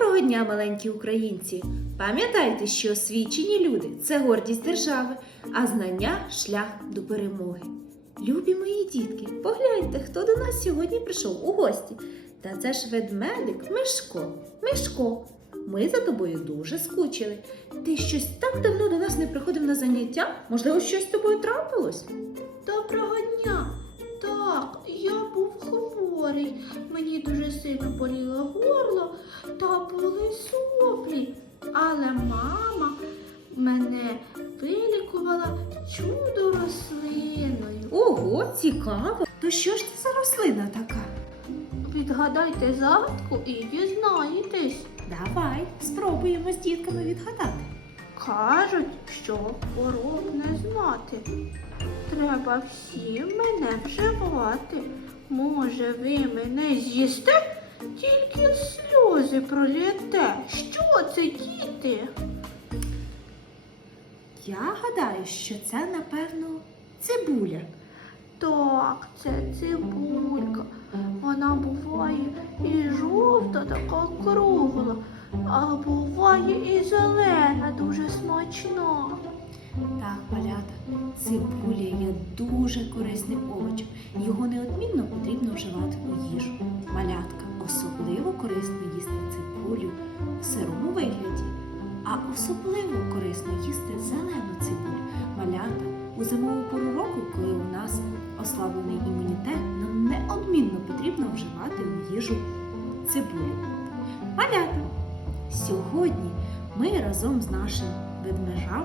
Доброго дня, маленькі українці! Пам'ятайте, що освічені люди це гордість держави, а знання шлях до перемоги. Любі мої дітки, погляньте, хто до нас сьогодні прийшов у гості. Та це ж ведмедик Мишко. Мишко, ми за тобою дуже скучили. Ти щось так давно до нас не приходив на заняття? Можливо, щось з тобою трапилось? Доброго дня! Так, я був хворий. Мені дуже сильно боліло горло та були соплі. Але мама мене вилікувала чудо рослиною. Ого, цікаво! То що ж це за рослина така? Відгадайте загадку і дізнаєтесь. Давай спробуємо з дітками відгадати. Кажуть, що хвороб не знати. Треба всім мене вживати. Може, ви мене з'їсте, тільки сльози пролєте. Що це, діти? Я гадаю, що це, напевно, цибуля. Так, це цибулька. Вона буває і жовта, така кругла, а буває і зелена, дуже смачна. Так, малята, цибуля є дуже корисним овочем. Його неодмінно потрібно вживати у їжу. Малятка особливо корисно їсти цибулю в сирому вигляді, а особливо корисно їсти зелену цибулю. Малята у зимову пору року, коли у нас ослаблений імунітет, нам неодмінно потрібно вживати у їжу цибулю. Малята, сьогодні ми разом з нашим ведмежам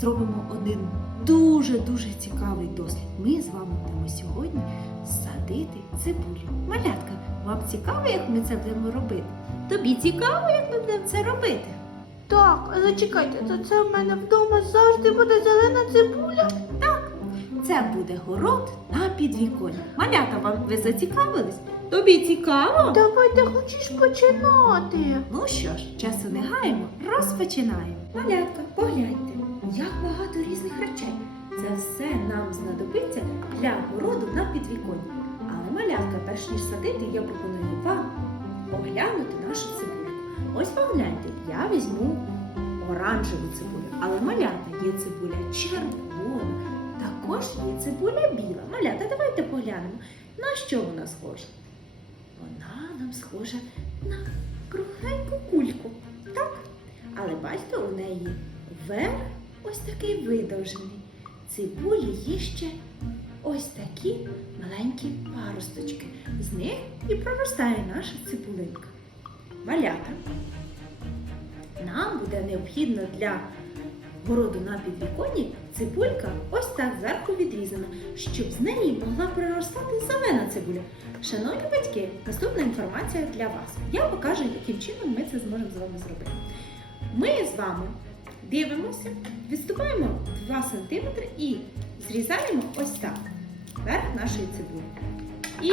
зробимо один дуже-дуже цікавий дослід. Ми з вами будемо сьогодні садити цибулю. Малятка, вам цікаво, як ми це будемо робити? Тобі цікаво, як ми будемо це робити? Так, а зачекайте, то це в мене вдома завжди буде зелена цибуля. Так, Це буде город на підвіконні. Малята, вам ви зацікавились? Тобі цікаво? Давайте хочеш починати. Ну що ж, часу не гаємо, розпочинаємо. Малятка, погляньте, як багато різних речей. Це все нам знадобиться для городу на підвіконні. Але малятка, перш ніж садити, я пропоную вам оглянути нашу цибульку. Ось погляньте, я візьму оранжеву цибулю, але малята є цибуля червона, також є цибуля біла. Малята, давайте поглянемо, на що вона схожа. Вона нам схожа на кругленьку кульку. Так? Але бачите, у неї верх ось такий видовжений. Цибулі є ще ось такі маленькі паросточки. З них і проростає наша цибулинка. Малята. Нам буде необхідно для городу на підвіконні цибулька ось так зверху відрізана, щоб з неї могла проростати зелена цибуля. Шановні батьки, наступна інформація для вас. Я покажу, яким чином ми це зможемо з вами зробити. Ми з вами дивимося, відступаємо 2 см і зрізаємо ось так верх нашої цибулі. І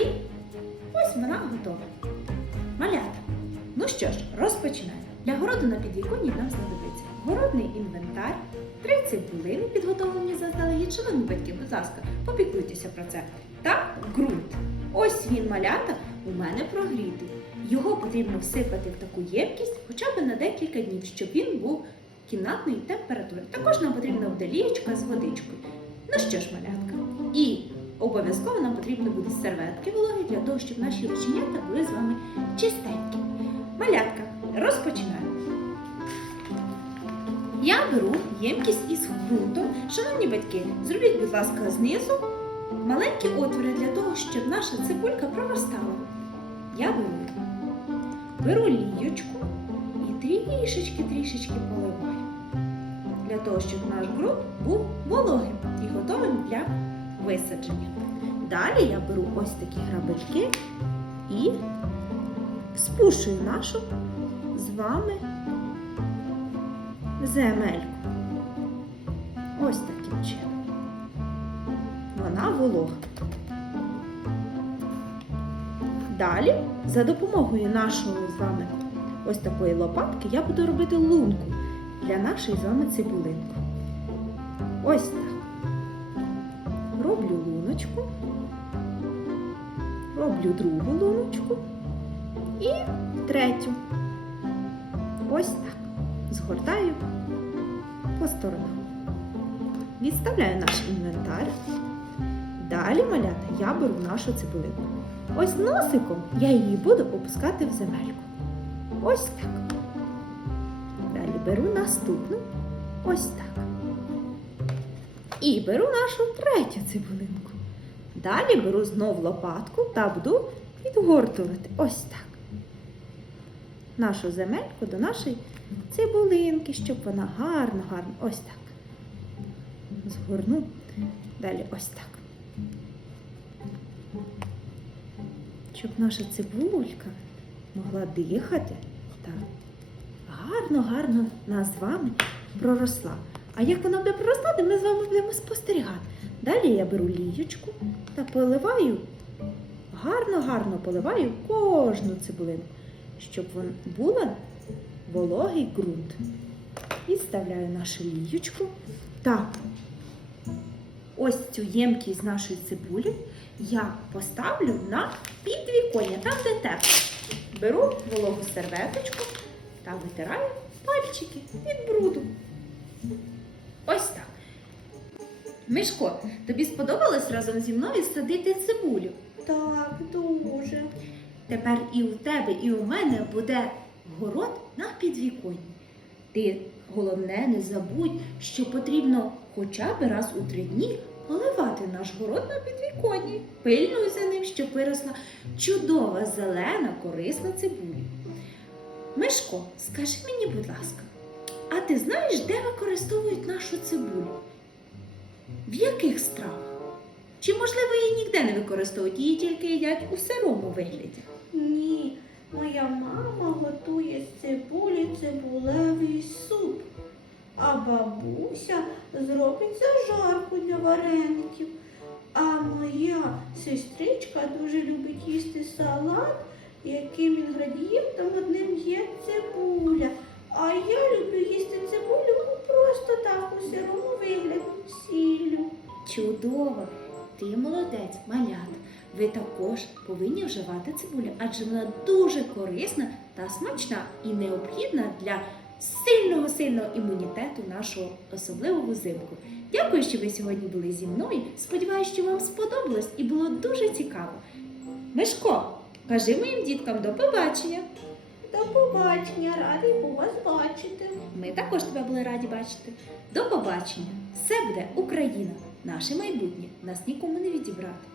ось вона готова. Малята. Ну що ж, розпочинаємо. Для городу на підвіконні нам знадобиться городний інвентар, три цибулини, підготовлені заздалегідь. Шановні батьки, будь ласка, попіклуйтеся про це. Та ґрунт. Ось він малята у мене прогрітий. Його потрібно всипати в таку ємкість хоча б на декілька днів, щоб він був кімнатної температури. Також нам потрібна вдалієчка з водичкою. Ну що ж, малятка, і обов'язково нам потрібно буде серветки вологі для того, щоб наші рученята були з вами чистенькі. Малятка, розпочинаємо. Я беру ємкість із ґрунтом. Шановні батьки, зробіть, будь ласка, знизу маленькі отвори для того, щоб наша цибулька проростала. Я беру, беру ліючку і трішечки-трішечки поливаю. Для того, щоб наш ґрунт був вологим і готовим для висадження. Далі я беру ось такі грабельки і спушую нашу з вами земельку. Ось таким чином. Вона волога. Далі, за допомогою нашого з вами ось такої лопатки, я буду робити лунку для нашої з вами цибулинки. Ось так. Роблю луночку, роблю другу луночку і третю. ось так. Згортаю по сторонам. Відставляю наш інвентар. Далі, малята, я беру нашу цибулину. Ось носиком я її буду опускати в земельку. Ось так. Беру наступну. Ось так. І беру нашу третю цибулинку. Далі беру знов лопатку та буду відгортувати. Ось так. Нашу земельку до нашої цибулинки, щоб вона гарно, гарно. Ось так. Згорну. Далі ось так. Щоб наша цибулька могла дихати та гарно, гарно нас з вами проросла. А як вона буде проростати, ми з вами будемо спостерігати. Далі я беру лієчку та поливаю, гарно-гарно поливаю кожну цибулину, щоб вон була вологий ґрунт. І вставляю нашу лієчку. Так, ось цю ємкість нашої цибулі я поставлю на підвіконня, там де тепло. Беру вологу серветочку та витираю пальчики від бруду. Ось так. Мишко, тобі сподобалось разом зі мною садити цибулю? Так, дуже. Тепер і у тебе, і у мене буде город на підвіконні. Ти головне не забудь, що потрібно хоча б раз у три дні поливати наш город на підвіконні. Пильнуй за ним, щоб виросла чудова, зелена, корисна цибуля. Мишко, скажи мені, будь ласка, а ти знаєш, де використовують нашу цибулю? В яких стравах? Чи, можливо, її ніде не використовують, її тільки їдять у сирому вигляді? Ні, моя мама готує з цибулі цибулевий суп, а бабуся зробить зажарку для вареників. А моя сестричка дуже любить їсти салат, яким інгредієнтом одним є цибуля. А я люблю їсти цибулю ну, просто так у сирому вигляді сіллю. Чудово! Ти молодець, малята. Ви також повинні вживати цибулю, адже вона дуже корисна та смачна і необхідна для сильного сильного імунітету нашого, особливо взимку. Дякую, що ви сьогодні були зі мною. Сподіваюсь, що вам сподобалось і було дуже цікаво. Мишко, кажи моїм діткам до побачення. До побачення, радий був вас бачити. Ми також тебе були раді бачити. До побачення! Все буде Україна, наше майбутнє. Нас нікому не відібрати.